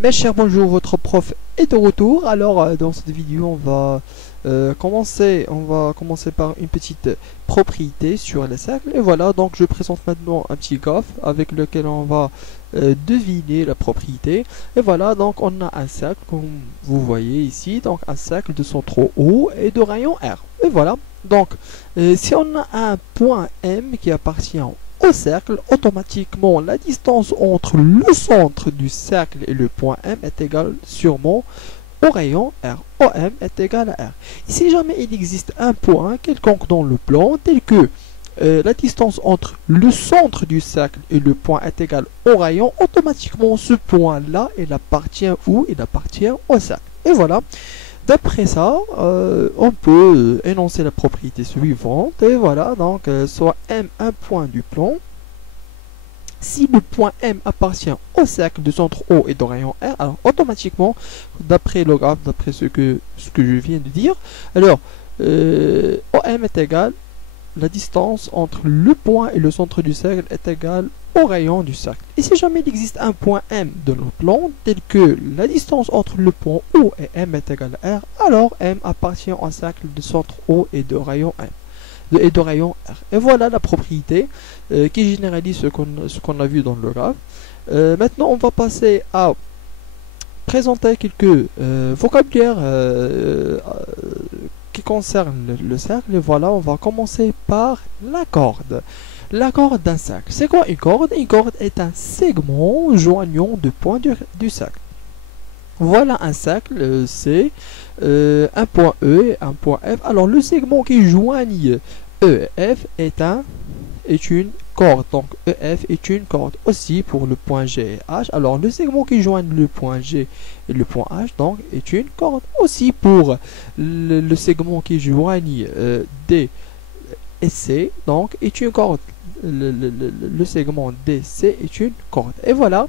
Mes chers, bonjour, votre prof est de retour. Alors, dans cette vidéo, on va commencer par une petite propriété sur les cercles. Et voilà, donc je présente maintenant un petit graphe avec lequel on va deviner la propriété. Et voilà, donc on a un cercle, comme vous voyez ici, donc un cercle de centre O et de rayon R. Et voilà, donc si on a un point M qui appartient au cercle, automatiquement la distance entre le centre du cercle et le point M est égale sûrement au rayon R. OM est égal à R. Et si jamais il existe un point quelconque dans le plan, tel que la distance entre le centre du cercle et le point est égale au rayon, automatiquement ce point-là, il appartient où? Il appartient au cercle. Et voilà. D'après ça, on peut énoncer la propriété suivante. Et voilà, donc, soit M un point du plan. Si le point M appartient au cercle de centre O et de rayon R, alors automatiquement, d'après le graphe, d'après ce que je viens de dire, alors, OM est égal, la distance entre le point et le centre du cercle est égale au rayon du cercle. Et si jamais il existe un point M dans le plan, tel que la distance entre le point O et M est égale à R, alors M appartient au cercle de centre O et de rayon M. Et de rayon R. Et voilà la propriété qui généralise ce qu'on a vu dans le graphe. Maintenant, on va passer à présenter quelques vocabulaires qui concernent le cercle. Et voilà, on va commencer par la corde. La corde d'un cercle. C'est quoi une corde? Une corde est un segment joignant deux points du cercle. Voilà un cercle, c'est un point E et un point F. Alors le segment qui joignent E et F est une corde. Donc EF est une corde aussi pour le point G et H. Alors le segment qui joigne le point G et le point H donc est une corde aussi pour le segment qui joigne D et C donc est une corde. Le segment DC est une corde. Et voilà.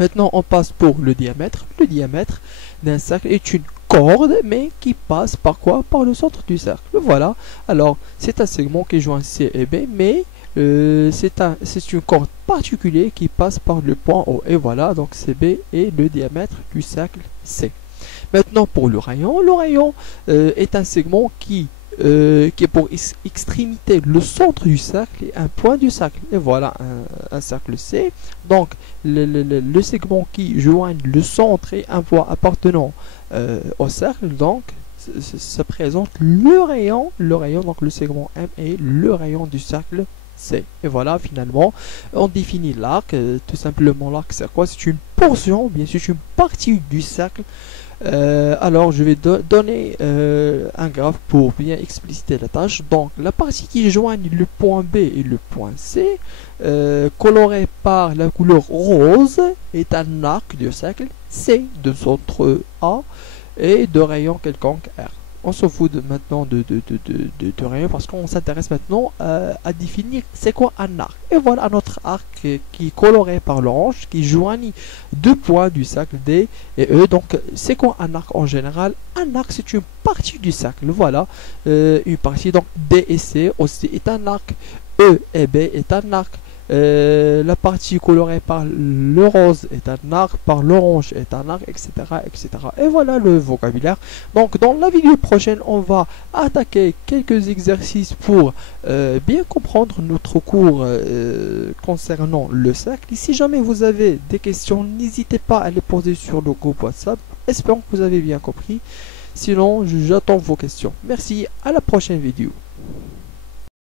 Maintenant, on passe pour le diamètre. Le diamètre d'un cercle est une corde, mais qui passe par quoi? Par le centre du cercle. Voilà. Alors, c'est un segment qui joint C et B, mais c'est une corde particulière qui passe par le point O. Et voilà, donc CB est le diamètre du cercle C. Maintenant, pour le rayon est un segment qui est pour extrémité le centre du cercle et un point du cercle. Et voilà un cercle C. Donc, le segment qui joigne le centre et un point appartenant au cercle, donc, ça présente le rayon, donc le segment M et le rayon du cercle C. Et voilà, finalement, on définit l'arc. Tout simplement, l'arc, c'est quoi? C'est une portion, bien sûr, c'est une partie du cercle. Alors je vais donner un graphe pour bien expliciter la tâche. Donc la partie qui joigne le point B et le point C, colorée par la couleur rose, est un arc du cercle C de centre A et de rayon quelconque R. On se fout maintenant de rayon parce qu'on s'intéresse maintenant à définir c'est quoi un arc. Et voilà notre arc qui est coloré par l'orange, qui joignit deux points du cercle D et E. Donc c'est quoi un arc en général? Un arc c'est une partie du cercle. Voilà, une partie, donc D et C aussi est un arc, E et B est un arc. La partie colorée par le rose est un arc, par l'orange est un arc, etc., etc. Et voilà le vocabulaire. Donc dans la vidéo prochaine, on va attaquer quelques exercices pour bien comprendre notre cours concernant le cercle. Et si jamais vous avez des questions, n'hésitez pas à les poser sur le groupe WhatsApp. Espérons que vous avez bien compris. Sinon, j'attends vos questions. Merci, à la prochaine vidéo.